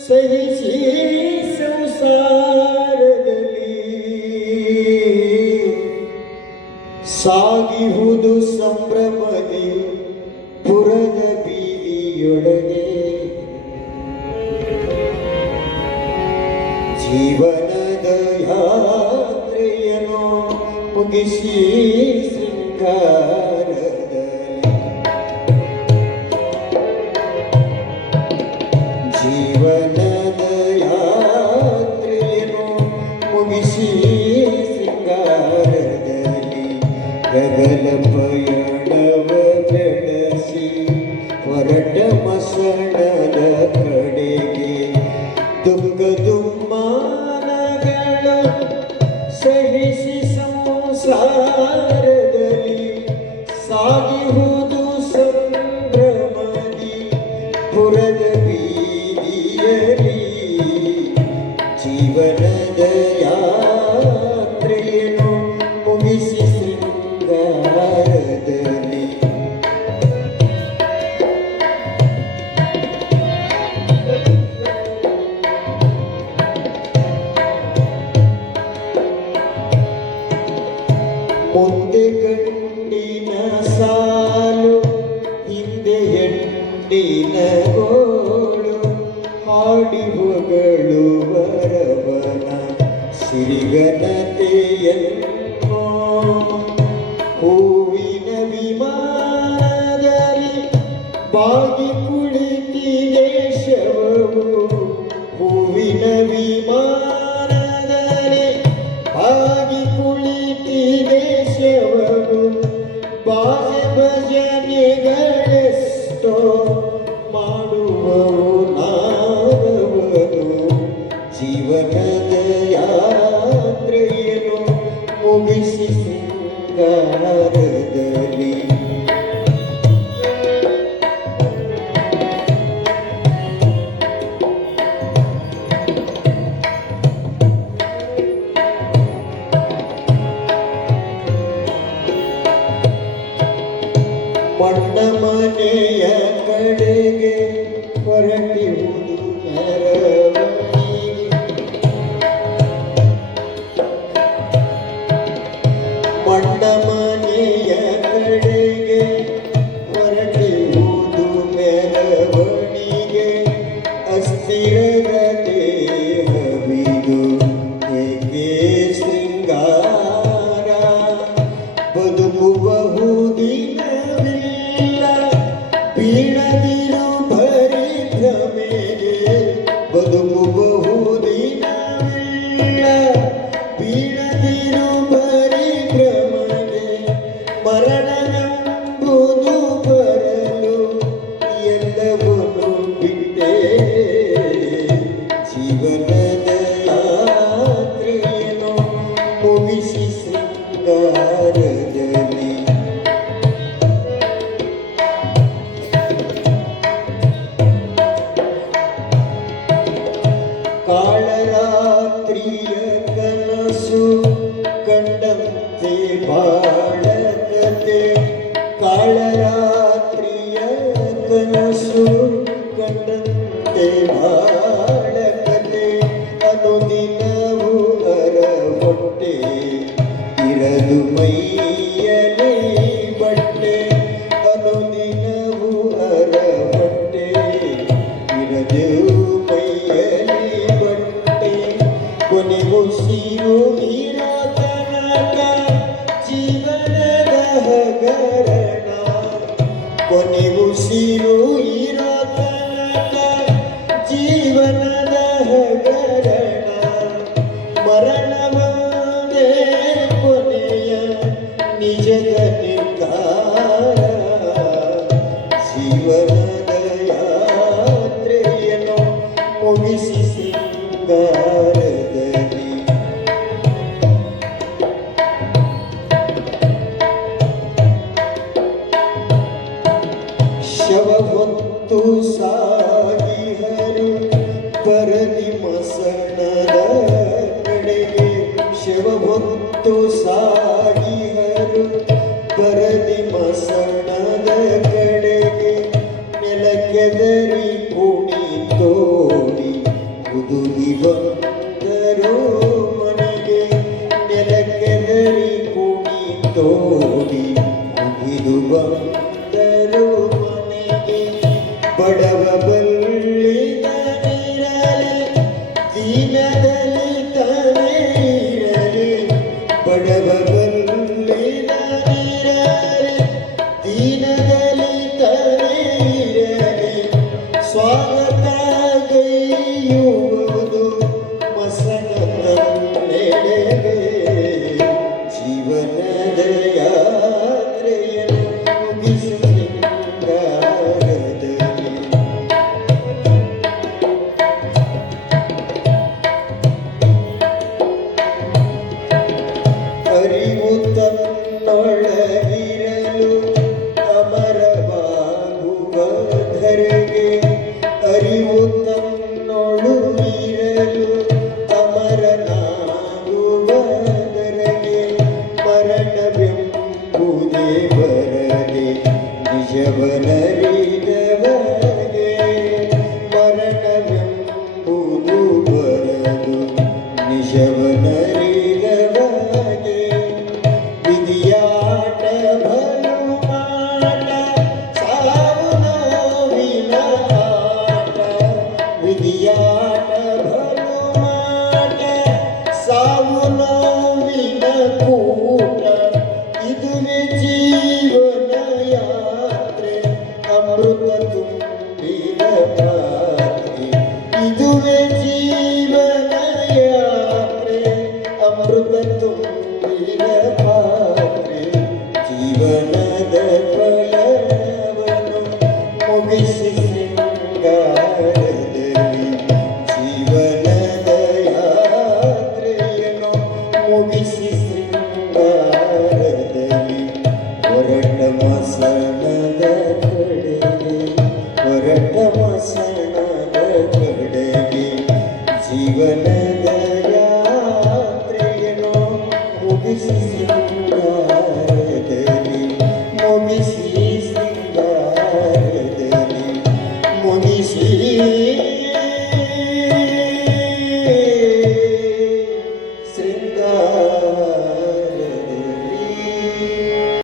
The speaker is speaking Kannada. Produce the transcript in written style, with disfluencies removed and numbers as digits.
ಸಹಿಸಿ ಸಂಸಾರದಲ್ಲಿ ಸಾಗಿಹುದು ಸಂಭ್ರಮದಿ ಪುರದ ಬೀದಿಯೊಳಗೆ ಜೀವನದ ಯಾತ್ರೆಯನ್ನು ಮುಗಿಸಿ ಜೀವನದ ಯಾತ್ರೆಯನ್ನು ಮುಗಿಸಿ ಸಿಂಗಾರದಲ್ಲಿ ಗಗನ ಪಯಣವ ಬೆಳೆಸಿ ಹೊರಟ ಮಸಣದ ಕಡೆಗೆ ದುಃಖ ದುಮ್ಮಾನಗಳು ಸಹಿಸಿ ಸಂಸಾರದಲ್ಲಿ ಸಾಗಿಹುದು ಸಂಭ್ರಮದಿ ಪುರದ ಜೀವನದ ಯಾತ್ರೆಯನ್ನು ಮುಗಿಸಿ ಶೃಂಗಾರದಲ್ಲಿ ಮುಂದೆ ಗಂಡಿನ ಸಾಲು ಹಿಂದೆ ಹೆಣ್ಣಿನ ಗೋಳು ಹಾಡಿ ಹೊಗಳು ಬರವನ ಸಿರಿಗನತೆಯನ್ನು ಹೂವಿನ ವಿಮಾನದಲ್ಲಿ ಬಾಗಿ ಕುಳಿತಿದೆ ಶವವು ಹೂವಿನ ವಿಮಾನದಲ್ಲಿ ಬಾಗಿ ಕುಳಿತಿದೆ ಶವವು ಬಾಜೆ ಭಜನೆಗಳೆಷ್ಟೋ ಮಾಡುವವು ಜೀವನದ ಯಾತ್ರೆಯನ್ನು ಮುಗಿಸಿ ಸಿಂಗಾರದಲ್ಲಿ ಮಣ್ಣ ಮನೆಯ ಕಡೆಗೆ ಹೊರಟಿರುವುದು ಮಣ್ಣ ಮನೆಯ ಕಡೆಗೆ ಹೊರಟಿರುವುದು ಮೆರವಣಿಗೆ ಅಸ್ಥಿರದ ದೇಹವಿದು ಏಕೆ ಶೃಂಗಾರ ಬದುಕು ಬಹುದಿನವಿಲ್ಲ ಬೀಳದಿರು ಭರಿ ಭ್ರಮೆಗೆ ಬದುಕು ಬಹುದಿನವಿಲ್ಲ ಬೀಳದಿರು ಭರಿ ಭ್ರಮೆಗೆ ಮರಣವೆಂಬುದು ಬರಲು ಎಲ್ಲವನ್ನು ಬಿಟ್ಟೆ ಜೀವನದ ಯಾತ್ರೆಯನ್ನು ಮುಗಿಸಿ ಶೃಂಗಾರದಲ್ಲಿ ಕಾಳರಾತ್ರಿಯ ಕನಸು ಕಂಡಂತೆ ಬಾಳಕತೆ ಕಾಳರಾತ್ರಿಯ ಕನಸು ಕಂಡಂತೆ ಬಾಳಕತೆ ಅನುದಿನವೂ ಅರ ಹೊಟ್ಟೆ ಇರದು ಮೈಯಲಿ ಬಟ್ಟೆ ಅನುದಿನವೂ ಅರ ಹೊಟ್ಟೆ ಇರದು ಮೈಯಲಿ ಬಟ್ಟೆ ಕೊನೆಗುಸಿರು ಇರೋ ತನಕ ಜೀವನದ ಹಗರಣ ಕೊನೆಗುಸಿರು ಇರೋ ತನಕ ಜೀವನದ ಹಗರಣ ಮರಣವೇ ಕೊನೆಯ ನಿಜದ ನಿರ್ಧಾರ ಜೀವನದ ಯಾತ್ರೆಯನ್ನು ಮುಗಿಸಿ ಸಿಂಗಾರದಲ್ಲಿ ಶವ ಹೊತ್ತು ಸಾಗಿಹರು ಪರದಿ ಮಸಣದ ಕಡೆಗೆ ಶವ ಹೊತ್ತು ಸಾಗಿಹರು ಪರದಿ ಮಸಣದ ಕಡೆಗೆ ನೆಲಕ್ಕೆ ಬೆದರಿ ಕುಣಿತೋ ಹೊತ್ತಗೈಯುವುದು ಮಸಣನೆಡೆಗೆ ಜೀವನದ ಯಾತ್ರೆಯನ್ನು ಮುಗಿಸು ಶೃಂಗಾರದಲ್ಲಿ. ಅರಿವು ತನ್ನೊಳಗಿರಲು ಅಮರವಾಗುವ ಧರೆಗೆ, ಅರಿವು ತನ್ನೊಳು ಇರಲು ಅಮರನಾಗುವ ಧರೆಗೆ, ಮರಣವೆಂಬುದೇ ಬರದೆ ನಿಜವನರಿದವಗೆ, ಮರಣವೆಂಬುದು ಬರದು ನಿಜವನರಿದವಗೆ. ವಿಧಿಯಾಟ ಬಲು ಮಾಟ ಸಾವು ನೋವಿನ ಆಟ, ವಿಧಿಯಾಟ ಬಲು ಮಾಟ ಸಾವು ನೋವಿನ ಕೂಟ, ಇದುವೇ ಜೀವನ ಯಾತ್ರೆ ಅಮೃತ ತುಂಬಿದ ಪಾತ್ರೆ, ಇದುವೇ ಜೀವನ ಯಾತ್ರೆ ಅಮೃತ ತುಂಬಿದ ಪಾತ್ರೆ. ಜೀವನದ ಫಲವನ್ನು ಮುಗಿಸಿ ಶೃಂಗಾರದಲ್ಲಿ, ಜೀವನದ ಯಾತ್ರೆಯನ್ನು ಮುಗಿಸಿ ಶೃಂಗಾರದಲ್ಲಿ. ಹೊರಟ ಮಸಣದ ಕಡೆಗೆ, ಹೊರಟ ಮಸಣದ ಕಡೆಗೆ, ಜೀವನದ ಯಾತ್ರೆಯನ್ನು ಮುಗಿಸಿ ಶೃಂಗಾರದಲ್ಲಿ, ಮುಗಿಸಿ ಶೃಂಗಾರದಲ್ಲಿ, ಮುಗಿಸಿ